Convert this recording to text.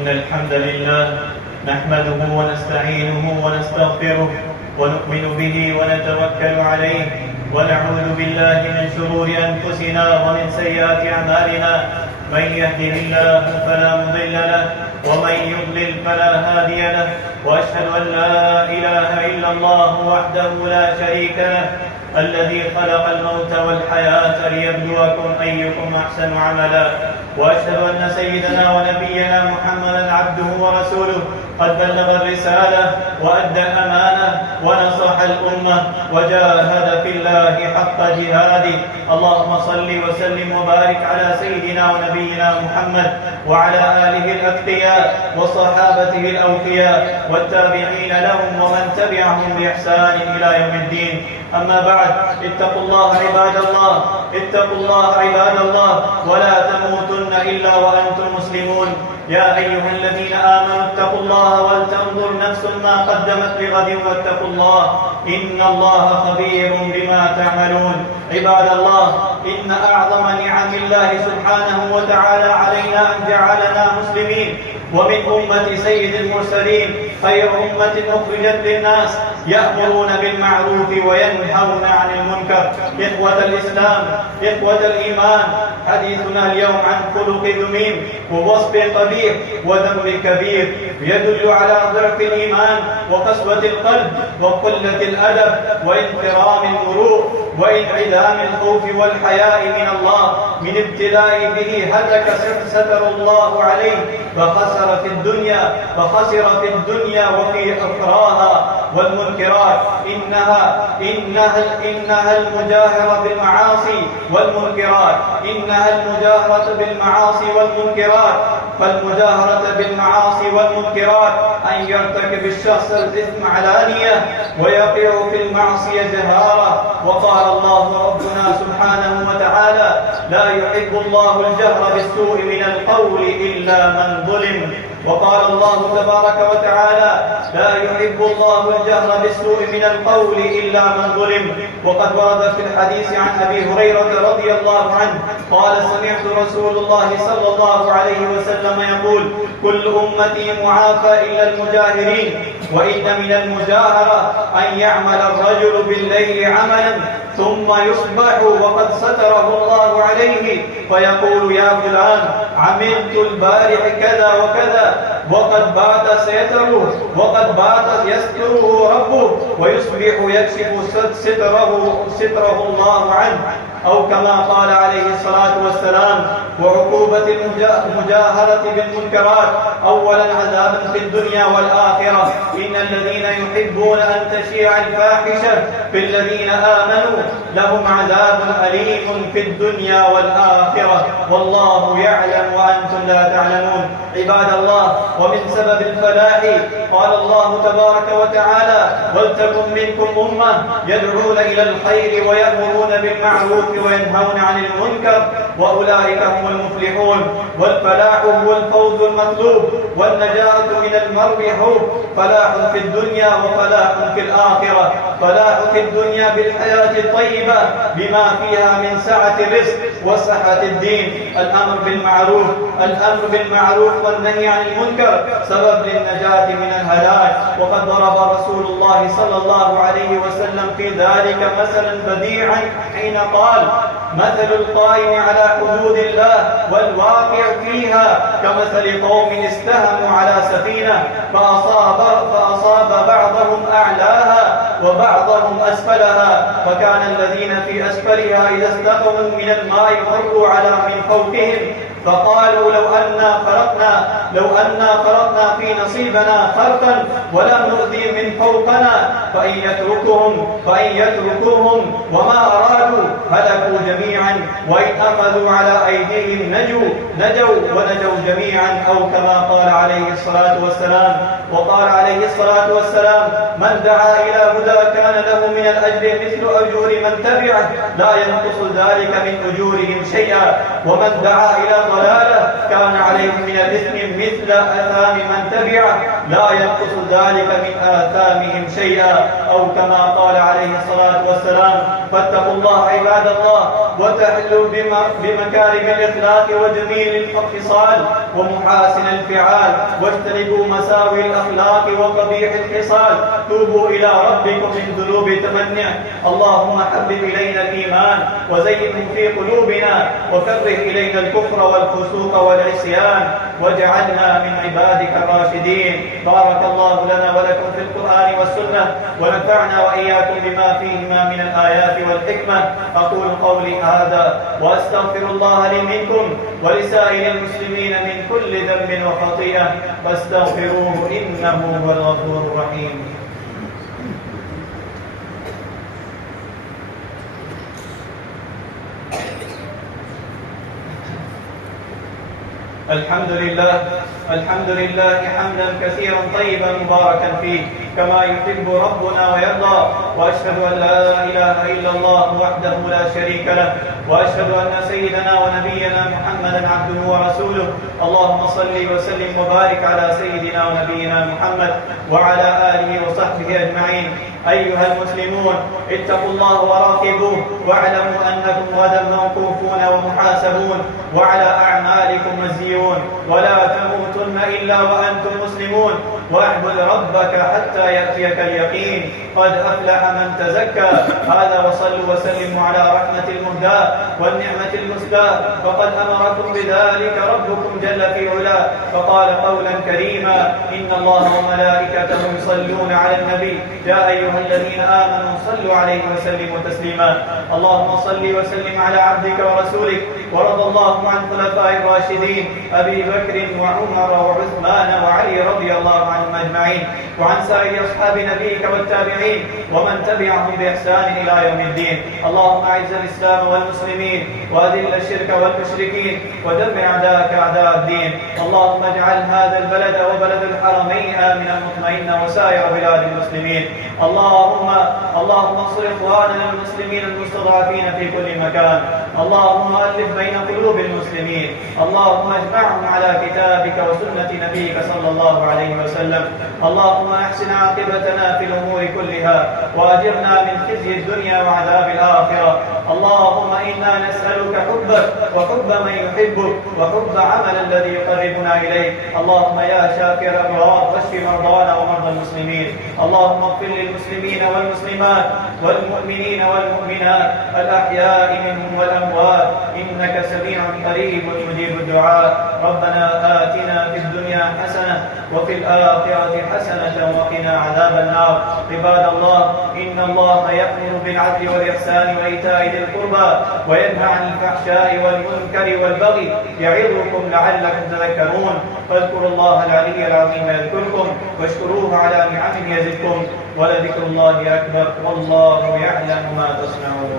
إن الحمد لله نحمده ونستعينه ونستغفره ونؤمن به ونتوكل عليه ونعوذ بالله من شرور أنفسنا ومن سيئات أعمالنا. من يهده الله فلا مضل له ومن يضلل فلا هادي له، وأشهد أن لا إله إلا الله وحده لا شريك له الذي خلق الموت والحياة ليبلوكم أيكم أحسن عملا. وأشهد أن سيدنا ونبينا محمدا عبده ورسوله قد بلغ الرسالة وأدى الأمانة ونصح الأمة وجاهد في الله حق جهاده. اللهم صل وسلم وبارك على سيدنا ونبينا محمد وعلى آله الأتقياء وصحابته الأوفياء والتابعين لهم ومن تبعهم بإحسان إلى يوم الدين. أما بعد، اتقوا الله عباد الله، اتقوا الله عباد الله، ولا تموتن إلا وأنتم مسلمون. يا أيها الذين آمنوا اتقوا الله ولتنظر نفس ما قدمت لغد واتقوا الله إن الله خبير بما تعملون. عباد الله، إن أعظم نعم الله سبحانه وتعالى علينا أن جعلنا مسلمين ومن أمة سيد المرسلين، خير أمة أخرجت للناس، يأمرون بالمعروف وينهون عن المنكر. إخوة الإسلام، إخوة الإيمان، حديثنا اليوم عن خلق ذميم ووصف قبيح وذنب كبير يدل على ضعف الإيمان وقسوة القلب وقلة الأدب وانحرام المروء وانعدام الخوف والحياء من الله. من ابتلاء به هلك ستر الله عليه فخسر في الدنيا وفي أخراها. والمنكرات إنها المجاهرة بالمعاصي والمنكرات، إنها المجاهرة بالمعاصي والمنكرات. فالمجاهرة بالمعاصي والمنكرات أن يرتكب الشخص الإثم علانية ويقع في المعصية جهارة. وقال الله ربنا سبحانه وتعالى: لا يحب الله الجهر بالسوء من القول إلا من ظلم. وقال الله تبارك وتعالى: لا يحب الله الجهر بالسوء من القول إلا من ظلم. وقد ورد في الحديث عن أبي هريرة رضي الله عنه قال: سمعت رسول الله صلى الله عليه وسلم يقول: كل أمتي معافى إلا المجاهرين، وإن من المجاهرة أن يعمل الرجل بالليل عملا ثم يصبح وقد ستره الله عليه فيقول: يا فلان، عملت البارح كذا وكذا، وقد بات يستره ربه، ويصبح يكشف ستره الله عنه، أو كما قال عليه الصلاة والسلام. وعقوبة المجاهرة بالمنكرات: أولا عذابا في الدنيا والآخرة. إن الذين يحبون أن تشيع الفاحشة في الذين آمنوا لهم عذاب أليم في الدنيا والآخرة، والله يعلم وأنتم لا تعلمون. عباد الله، ومن سبب الفلاح قال الله تبارك وتعالى: ولتكن منكم أمة يدعون إلى الخير ويأمرون بالمعروف وينهون عن المنكر وأولئك هم المفلحون. والفلاح هو الفوز المطلوب والنجاة من المربح، فلاح في الدنيا وفلاح في الآخرة. فلاح في الدنيا بالحياة الطيبة بما فيها من سعة الرزق وصحة الدين. الأمر بالمعروف والنهي عن المنكر سبب للنجاة من الهلاك. وقد ضرب رسول الله صلى الله عليه وسلم في ذلك مثلا بديعا حين قال: مثل القائم على حدود الله والواقع فيها كمثل قوم استهموا على سفينة فأصاب بعضهم أعلاها وبعضهم أسفلها، فكان الذين في أسفلها إذا استقوا من الماء مروا على من فوقهم فقالوا: لو أنا فرطنا في نصيبنا فرقا ولم نؤذي من فوقنا. فإن يتركوهم وما أرادوا هلكوا جميعا، وإن أخذوا على أيديهم نجوا ونجوا جميعا، أو كما قال عليه الصلاة والسلام. وقال عليه الصلاة والسلام: من دعا إلى هدى كان له من الأجر مثل أجور من تبعه لا ينقص ذلك من أجورهم شيئا، ومن دعا إلى ضلالة كان عليه من الإثم مثل آثام من تبعه لا ينقص ذلك من آثامهم شيئا، أو كما قال عليه الصلاة والسلام. فاتقوا الله عباد الله، وتحلوا بمكارم الإخلاق وجميل الخصال ومحاسن الفعال، واجتنبوا مساوي الأخلاق وقبيح الخصال. توبوا إلى ربكم من ذنوب تمنع. اللهم حبب إلينا الإيمان وزينه في قلوبنا، وكره إلينا الكفر والفسوق والعصيان، واجعلنا من عبادك الراشدين. بارك الله لنا ولكم في القرآن والسنة، ونفعنا وإياكم بما فيهما من الآيات والحكمة. أقول قولي هذا وأستغفر الله لي منكم ولسائر المسلمين من كل ذنب وخطيئة، فاستغفروه إنه هو الغفور الرحيم. الحمد لله حمدا كثيرا طيبا مباركا فيه كما يحب ربنا ويرضى، وأشهد أن لا إله إلا الله وحده لا شريك له، وأشهد أن سيدنا ونبينا محمدا عبده ورسوله. اللهم صل وسلم وبارك على سيدنا ونبينا محمد وعلى آله وصحبه أجمعين. أيها المسلمون، اتقوا الله وراقبوه، واعلموا أنكم غدا موقوفون ومحاسبون، وعلى أعمالكم مجزيون، ولا تموتن إلا وأنتم مسلمون. واعبد ربك حتى يأتيك اليقين. قد أفلح من تزكى. هذا وصلوا وسلموا على رحمة المهداة والنعمة المسداة، فقد أمركم بذلك ربكم جل في علاه، فقال قولا كريما: إن الله وملائكته يصلون على النبي يا أيها الذين آمنوا صلوا عليه وسلموا تسليما. اللهم صل وسلم على عبدك ورسولك، ورضى الله عن خلفاء الراشدين أبي بكر وعمر وعثمان وعلي رضي الله عنهم أجمعين، وعن سائر أصحاب نبيك والتابعين ومن تبعهم بإحسان إلى يوم الدين. اللهم أعز الإسلام والمسلمين، وأذل الشرك والمشركين، ودمر أعداءك أعداء الدين. اللهم اجعل هذا البلد وبلد الحرمين آمنا مطمئنا وسائر بلاد المسلمين. اللهم انصر إخواننا المسلمين المستضعفين في كل مكان. اللهم ألف بين قلوب المسلمين. اللهم اجمعهم على كتابك وسنة نبيك صلى الله عليه وسلم. اللهم احسن عاقبتنا في الأمور كلها، وأجرنا من خزي الدنيا وعذاب الآخرة. اللهم إنا نسألك حبك وحب من يحبك وحب عمل الذي يقربنا إليك. اللهم يا شافي الأمراض واشف مرضانا ومرضى المسلمين. اللهم اغفر للمسلمين والمسلمات والمؤمنين والمؤمنات الأحياء منهم والأموات، إنك سميع قريب مجيب الدعاء. ربنا آتنا في الدنيا حسنة وفي الآخرة حسنة وقنا عذاب النار. عباد الله، إن الله يأمر بالعدل والإحسان وإيتاء ذي القربى وينهى عن الفحشاء والمنكر والبغي، يعظكم لعلكم تذكرون. فاذكروا الله العلي العظيم يذكركم، واشكروه على نعمه يزدكم، ولذكر الله أكبر، والله يعلم ما تصنعون.